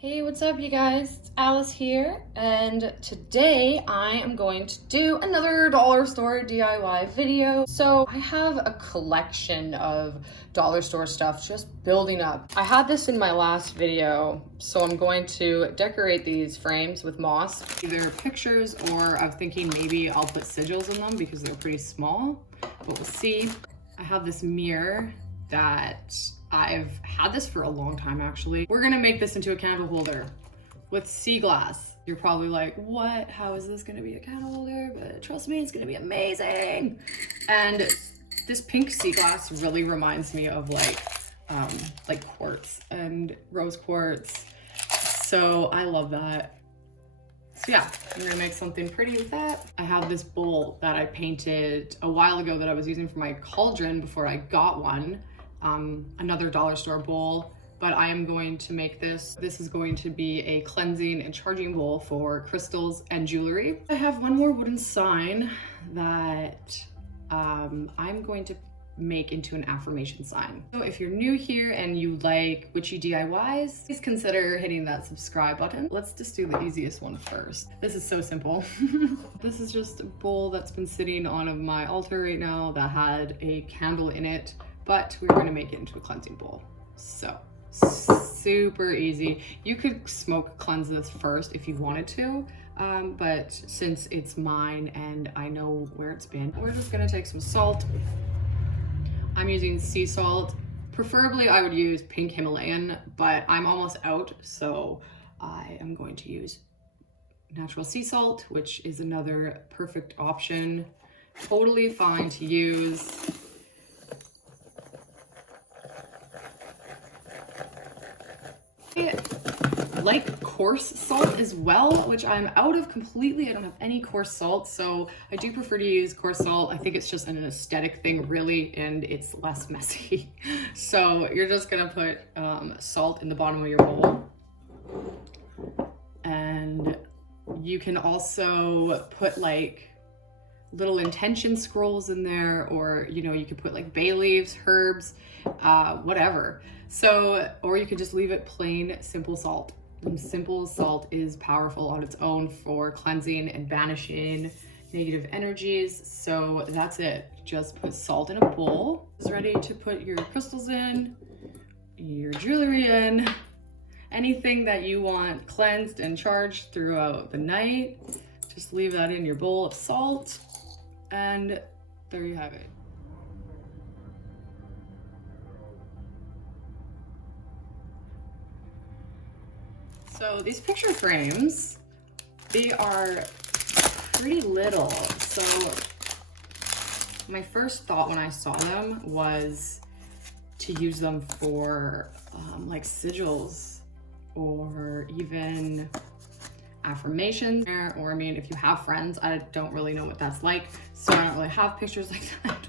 Hey, what's up you guys? It's Alice here, and today I am going to do another dollar store DIY video. So I have a collection of dollar store stuff just building up. I had this in my last video, so I'm going to decorate these frames with moss. Either pictures or I'm thinking maybe I'll put sigils in them because they're pretty small, but we'll see. I have this mirror that I've had this for a long time actually. We're gonna make this into a candle holder with sea glass. You're probably like, what? How is this gonna be a candle holder? But trust me, it's gonna be amazing. And this pink sea glass really reminds me of like quartz and rose quartz. So I love that. So yeah, I'm gonna make something pretty with that. I have this bowl that I painted a while ago that I was using for my cauldron before I got one. Another dollar store bowl, but I am going to make this. This is going to be a cleansing and charging bowl for crystals and jewelry. I have one more wooden sign that I'm going to make into an affirmation sign. So if you're new here and you like Witchy DIYs, please consider hitting that subscribe button. Let's just do the easiest one first. This is so simple. This is just a bowl that's been sitting on my altar right now that had a candle in it, but we're gonna make it into a cleansing bowl. So super easy. You could smoke cleanse this first if you wanted to, but since it's mine and I know where it's been, we're just gonna take some salt. I'm using sea salt. Preferably I would use pink Himalayan, but I'm almost out, so I am going to use natural sea salt, which is another perfect option. Totally fine to use. I like coarse salt as well, which I'm out of completely. I don't have any coarse salt, so I do prefer to use coarse salt. I think it's just an aesthetic thing really, and it's less messy. So you're just gonna put salt in the bottom of your bowl. And you can also put like little intention scrolls in there, or you could put like bay leaves, herbs, whatever. So, or you could just leave it plain simple salt. And simple salt is powerful on its own for cleansing and banishing negative energies. So that's it. Just put salt in a bowl. It's ready to put your crystals in, your jewelry in, anything that you want cleansed and charged throughout the night. Just leave that in your bowl of salt, and there you have it. So these picture frames, they are pretty little. So my first thought when I saw them was to use them for like sigils or even affirmations. Or I mean, if you have friends, I don't really know what that's like, so I don't really have pictures like that.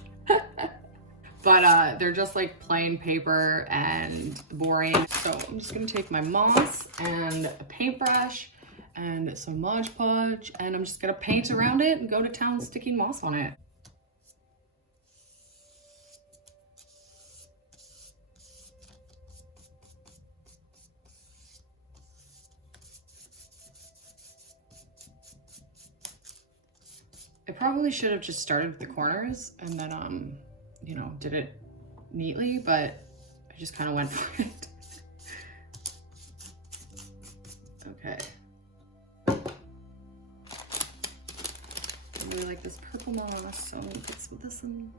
But they're just like plain paper and boring. So I'm just gonna take my moss and a paintbrush and some Mod Podge, and I'm just gonna paint around it and go to town sticking moss on it. I probably should have just started with the corners and then did it neatly, but I just kind of went for it. Okay. I really like this purple moss, so I'm gonna put some of this in.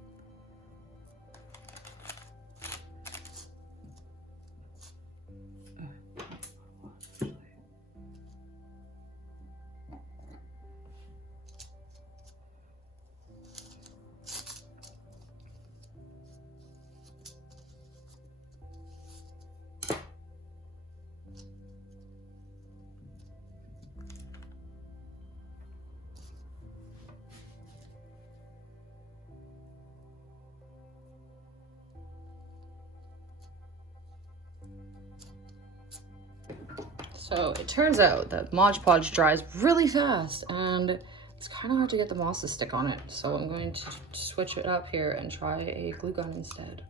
So it turns out that Mod Podge dries really fast and it's kind of hard to get the moss to stick on it. So I'm going to switch it up here and try a glue gun instead.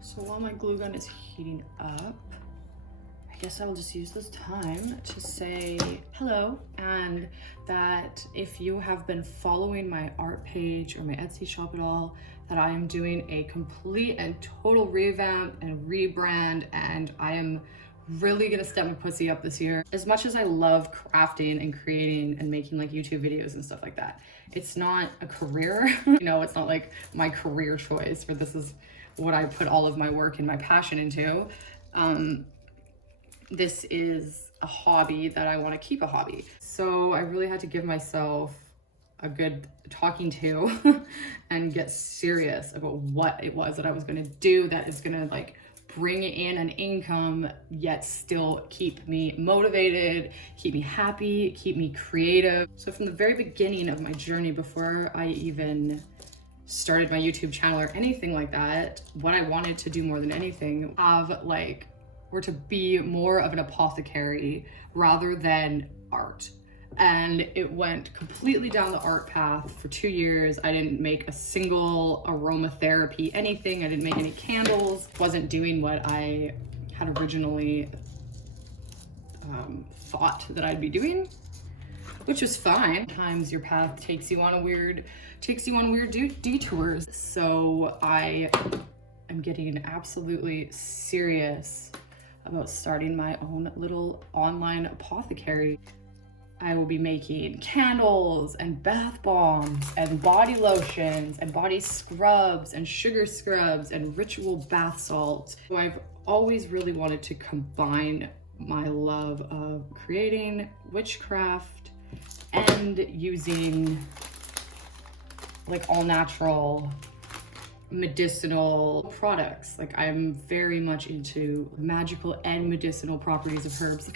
So while my glue gun is heating up, I I guess I'll just use this time to say hello, and that if you have been following my art page or my Etsy shop at all, that I am doing a complete and total revamp and rebrand, and I am really gonna step my pussy up this year. As much as I love crafting and creating and making like YouTube videos and stuff like that, it's not a career. You know, it's not like my career choice, where this is what I put all of my work and my passion into. This is a hobby that I want to keep a hobby. So I really had to give myself a good talking to and get serious about what it was that I was going to do that is going to like bring in an income, yet still keep me motivated, keep me happy, keep me creative. So from the very beginning of my journey, before I even started my YouTube channel or anything like that, what I wanted to do more than anything were to be more of an apothecary rather than art. And it went completely down the art path for 2 years. I didn't make a single aromatherapy anything. I didn't make any candles. Wasn't doing what I had originally thought that I'd be doing, which was fine. Sometimes your path takes you on weird detours. So I am getting absolutely serious about starting my own little online apothecary. I will be making candles and bath bombs and body lotions and body scrubs and sugar scrubs and ritual bath salts. So I've always really wanted to combine my love of creating witchcraft and using like all natural medicinal products. Like I'm very much into magical and medicinal properties of herbs.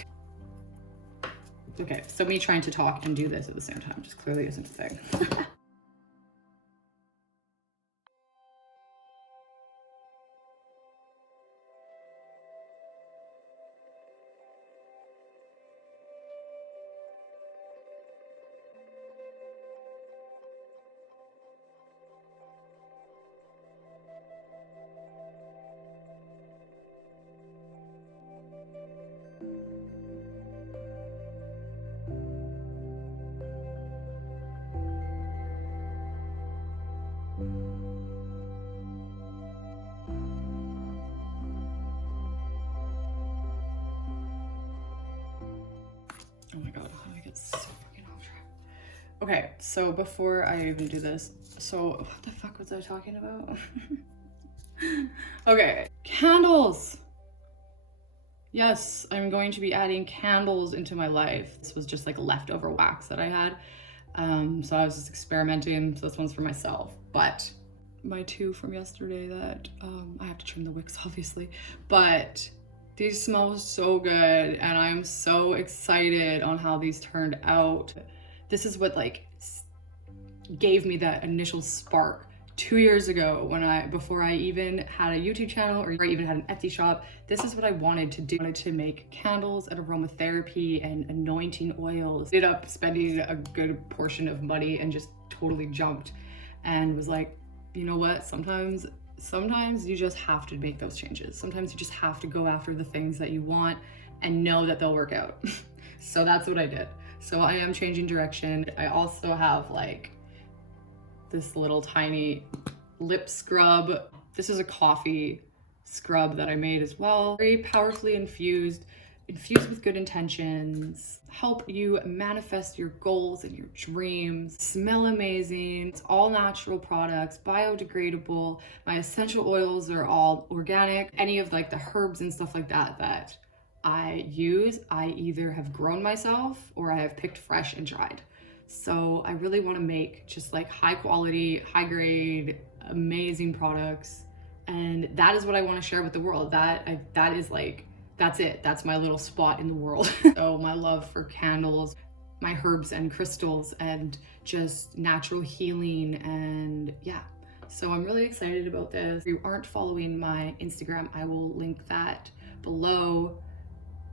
Okay, so me trying to talk and do this at the same time just clearly isn't a thing. Oh my god, how do I get so fucking off track? Okay, so before I even do this, so what the fuck was I talking about? Okay, candles. Yes, I'm going to be adding candles into my life. This was just like leftover wax that I had. So I was just experimenting. So this one's for myself, but my two from yesterday that I have to trim the wicks obviously, but these smell so good and I'm so excited on how these turned out. This is what like gave me that initial spark 2 years ago before I even had a YouTube channel or even had an Etsy shop. This is what I wanted to do. I wanted to make candles and aromatherapy and anointing oils. Ended up spending a good portion of money and just totally jumped and was like, you know what, sometimes you just have to make those changes. Sometimes you just have to go after the things that you want and know that they'll work out. So that's what I did. So I am changing direction. I also have like this little tiny lip scrub. This is a coffee scrub that I made as well. Very powerfully infused with good intentions, help you manifest your goals and your dreams, smell amazing. It's all natural products, biodegradable. My essential oils are all organic. Any of like the herbs and stuff like that I use, I either have grown myself or I have picked fresh and dried. So I really want to make just like high quality, high grade, amazing products. And that is what I want to share with the world. That's it. That's my little spot in the world. So my love for candles, my herbs and crystals, and just natural healing, and yeah. So I'm really excited about this. If you aren't following my Instagram, I will link that below.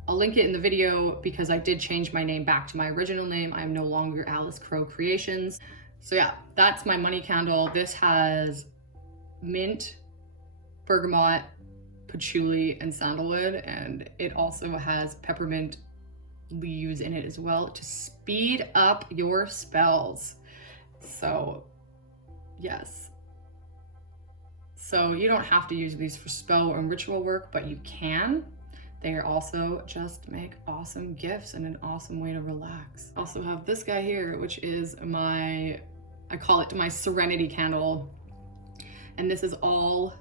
I'll link it in the video because I did change my name back to my original name. I am no longer Alice Crow Creations. So yeah, that's my money candle. This has mint, bergamot, patchouli and sandalwood, and it also has peppermint leaves in it as well to speed up your spells. So yes, so you don't have to use these for spell and ritual work, but you can. They also just make awesome gifts and an awesome way to relax. I also have this guy here, which is I call it my serenity candle. And this is all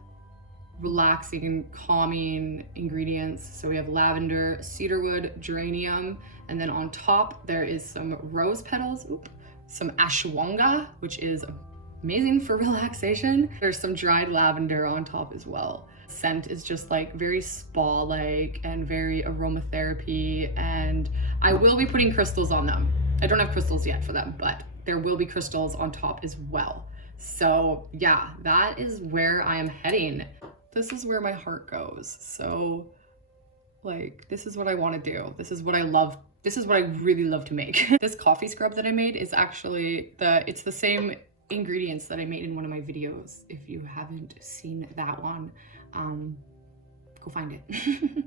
relaxing, calming ingredients. So we have lavender, cedarwood, geranium, and then on top there is some rose petals, some ashwagandha, which is amazing for relaxation. There's some dried lavender on top as well. Scent is just like very spa-like and very aromatherapy, and I will be putting crystals on them. I don't have crystals yet for them, but there will be crystals on top as well. So yeah, that is where I am heading. This is where my heart goes. So like, this is what I want to do. This is what I love. This is what I really love to make. This coffee scrub that I made is actually it's the same ingredients that I made in one of my videos. If you haven't seen that one, go find it.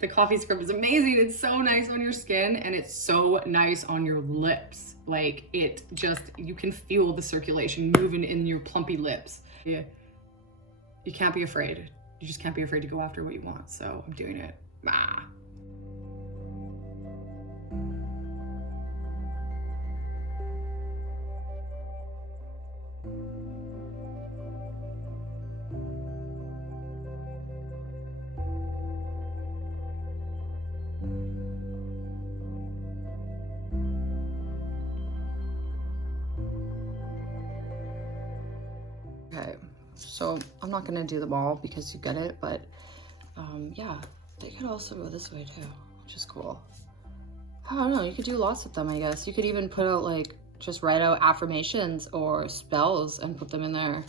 The coffee scrub is amazing. It's so nice on your skin and it's so nice on your lips. Like it just, you can feel the circulation moving in your plumpy lips. You can't be afraid. You just can't be afraid to go after what you want. So I'm doing it. Ah. Okay, so I'm not gonna do them all because you get it, but yeah, they could also go this way too, which is cool. I don't know, you could do lots with them, I guess. You could even put out like, just write out affirmations or spells and put them in there.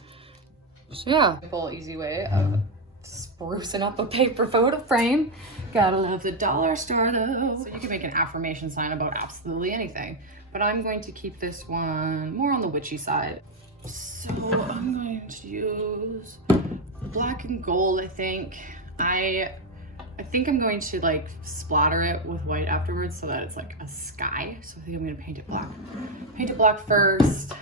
So yeah, simple, easy way of sprucing up a paper photo frame. Gotta love the dollar store though. So you can make an affirmation sign about absolutely anything, but I'm going to keep this one more on the witchy side. So I'm going to use black and gold, I think. I think I'm going to like splatter it with white afterwards so that it's like a sky. So I think I'm gonna paint it black. Paint it black first.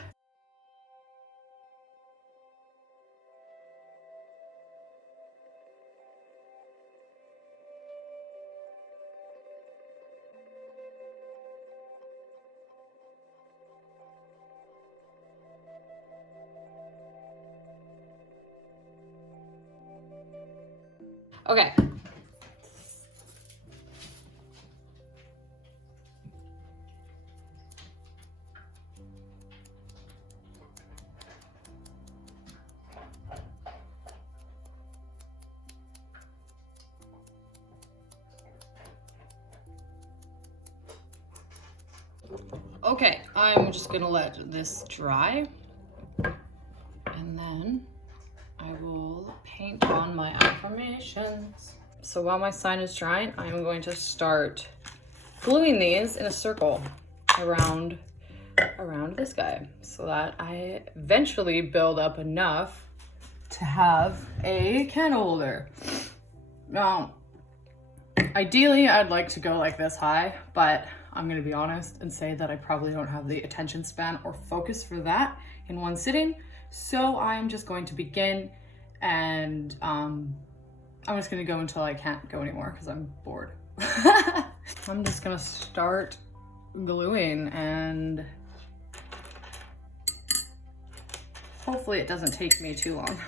Okay. Okay, I'm just gonna let this dry and then I will paint on my affirmations. So while my sign is drying, I'm going to start gluing these in a circle around this guy so that I eventually build up enough to have a candle holder. Now, ideally I'd like to go like this high, but I'm gonna be honest and say that I probably don't have the attention span or focus for that in one sitting. So I'm just going to begin and I'm just gonna go until I can't go anymore because I'm bored. I'm just gonna start gluing and hopefully it doesn't take me too long.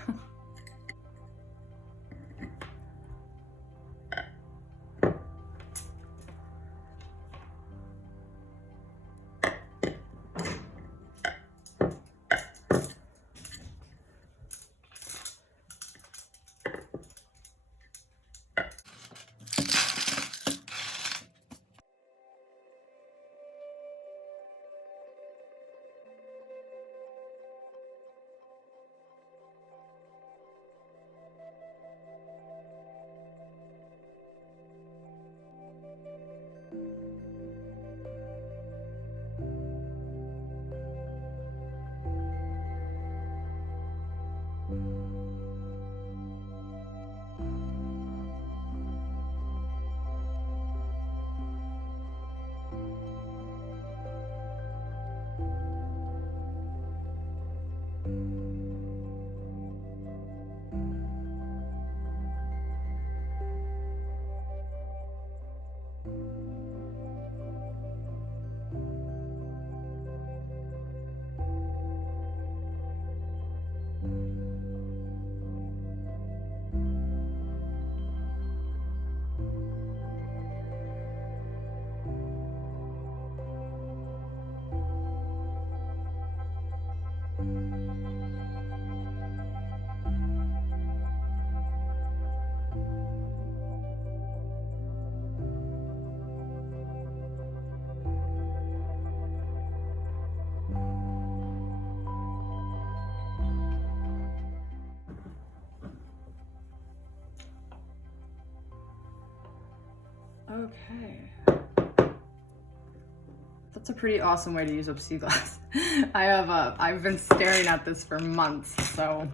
Okay. That's a pretty awesome way to use up sea glass. I've been staring at this for months, so,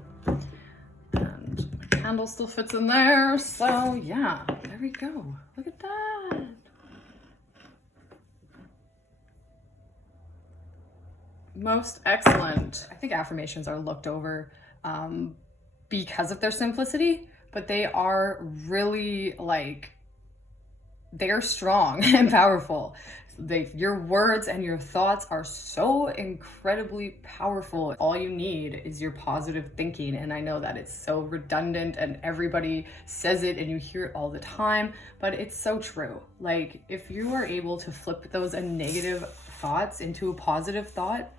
and my candle still fits in there, so yeah, there we go. Look at that. Most excellent. I think affirmations are looked over because of their simplicity, but they are really like, they're strong and powerful. Your words and your thoughts are so incredibly powerful. All you need is your positive thinking. And I know that it's so redundant and everybody says it and you hear it all the time, but it's so true. Like, if you are able to flip those negative thoughts into a positive thought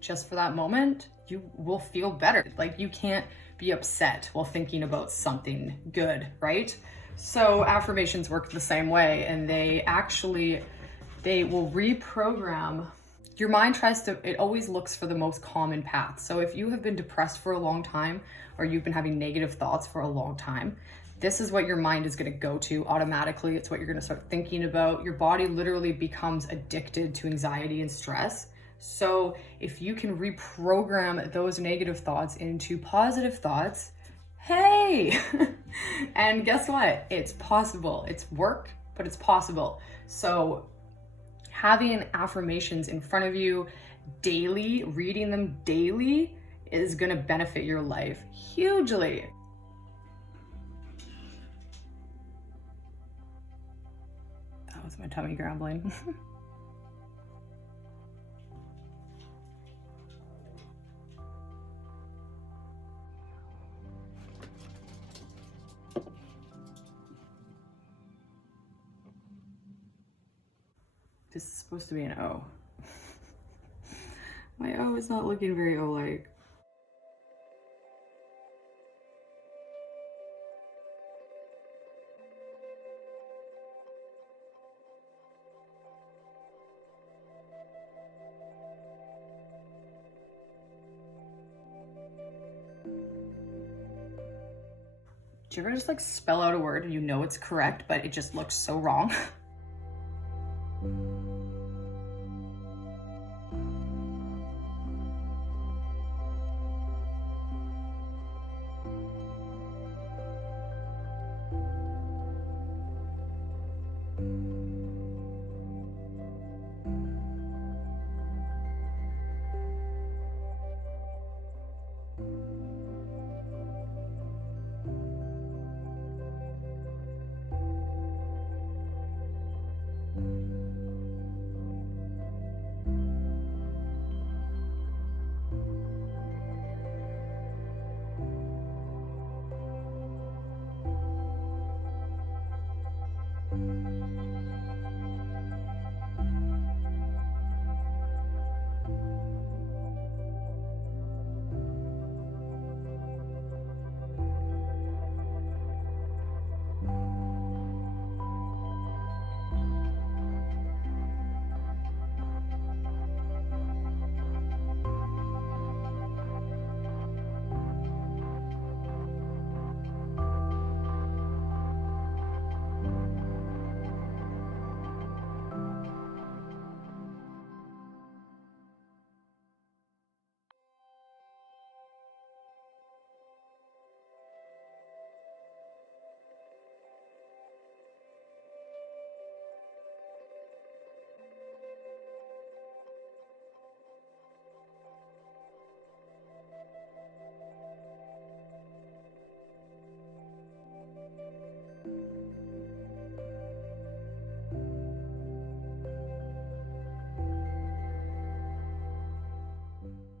just for that moment, you will feel better. Like, you can't be upset while thinking about something good, right? So affirmations work the same way, and they will reprogram. Your mind it always looks for the most common path. So if you have been depressed for a long time, or you've been having negative thoughts for a long time, this is what your mind is going to go to automatically. It's what you're going to start thinking about. Your body literally becomes addicted to anxiety and stress. So if you can reprogram those negative thoughts into positive thoughts, hey, and guess what? It's possible. It's work, but it's possible. So having affirmations in front of you daily, reading them daily, is going to benefit your life hugely. That was my tummy grumbling. This is supposed to be an O. My O is not looking very O-like. Do you ever just like spell out a word and you know it's correct, but it just looks so wrong?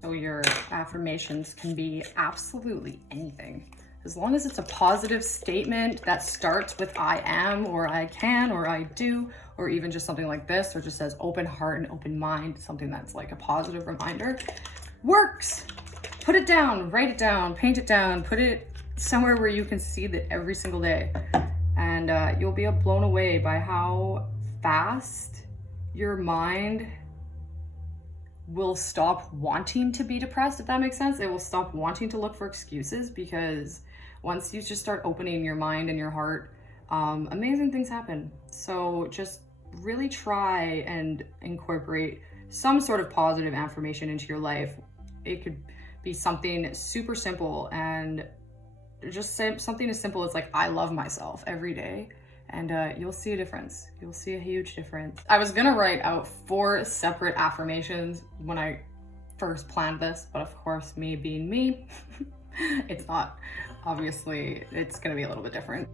So your affirmations can be absolutely anything. As long as it's a positive statement that starts with I am, or I can, or I do, or even just something like this, or just says open heart and open mind, something that's like a positive reminder, works. Put it down, write it down, paint it down, put it somewhere where you can see that every single day. And you'll be blown away by how fast your mind will stop wanting to be depressed, if that makes sense. It will stop wanting to look for excuses, because once you just start opening your mind and your heart amazing things happen. So just really try and incorporate some sort of positive affirmation into your life. It could be something super simple, and just say something as simple as like, I love myself every day. And you'll see a difference. You'll see a huge difference. I was gonna write out 4 separate affirmations when I first planned this, but of course, me being me, it's not. Obviously, it's gonna be a little bit different.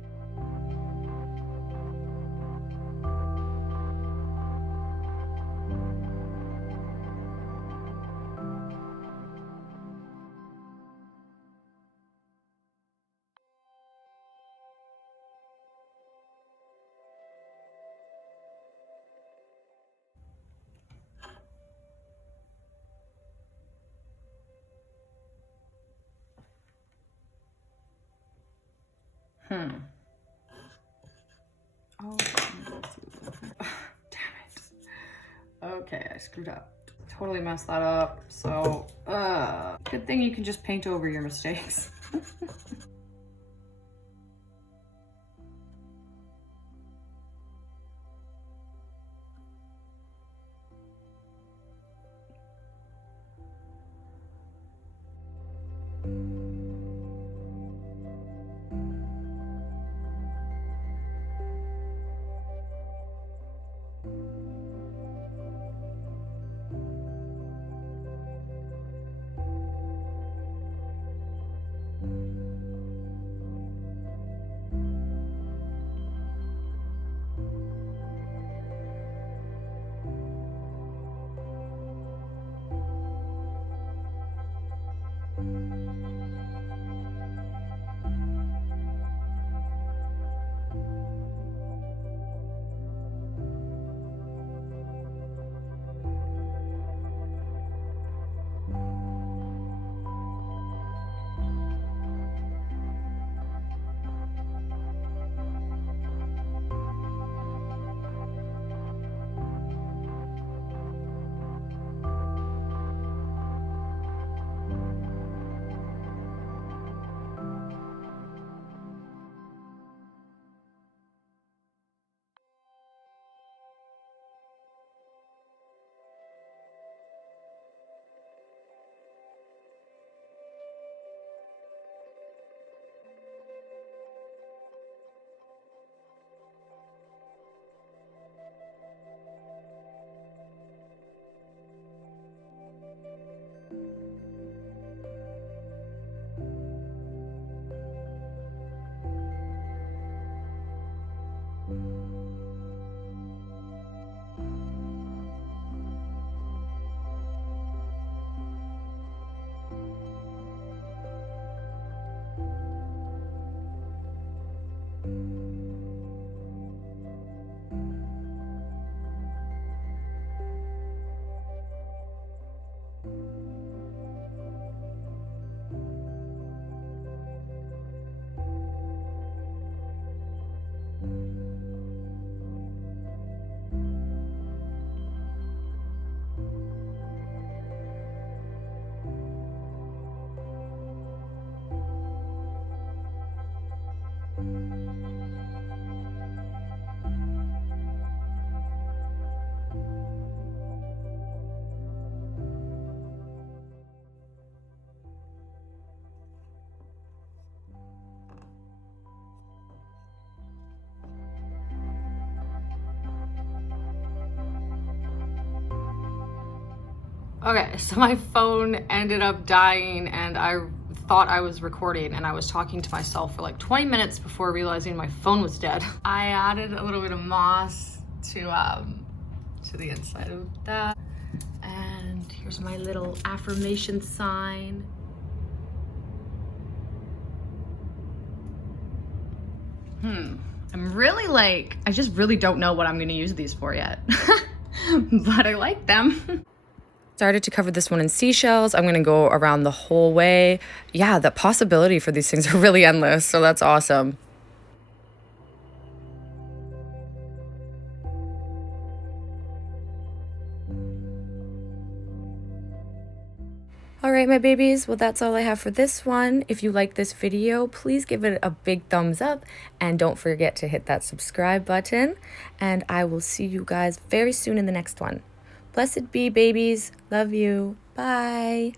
Oh, damn it. Okay, I screwed up. Totally messed that up. So, good thing you can just paint over your mistakes. Okay, so my phone ended up dying and I thought I was recording and I was talking to myself for like 20 minutes before realizing my phone was dead. I added a little bit of moss to the inside of that. And here's my little affirmation sign. I'm really like, I just really don't know what I'm gonna use these for yet, but I like them. Started to cover this one in seashells. I'm gonna go around the whole way. Yeah, the possibility for these things are really endless, so that's awesome. All right, my babies. Well, that's all I have for this one. If you like this video, please give it a big thumbs up and don't forget to hit that subscribe button. And I will see you guys very soon in the next one. Blessed be, babies. Love you. Bye.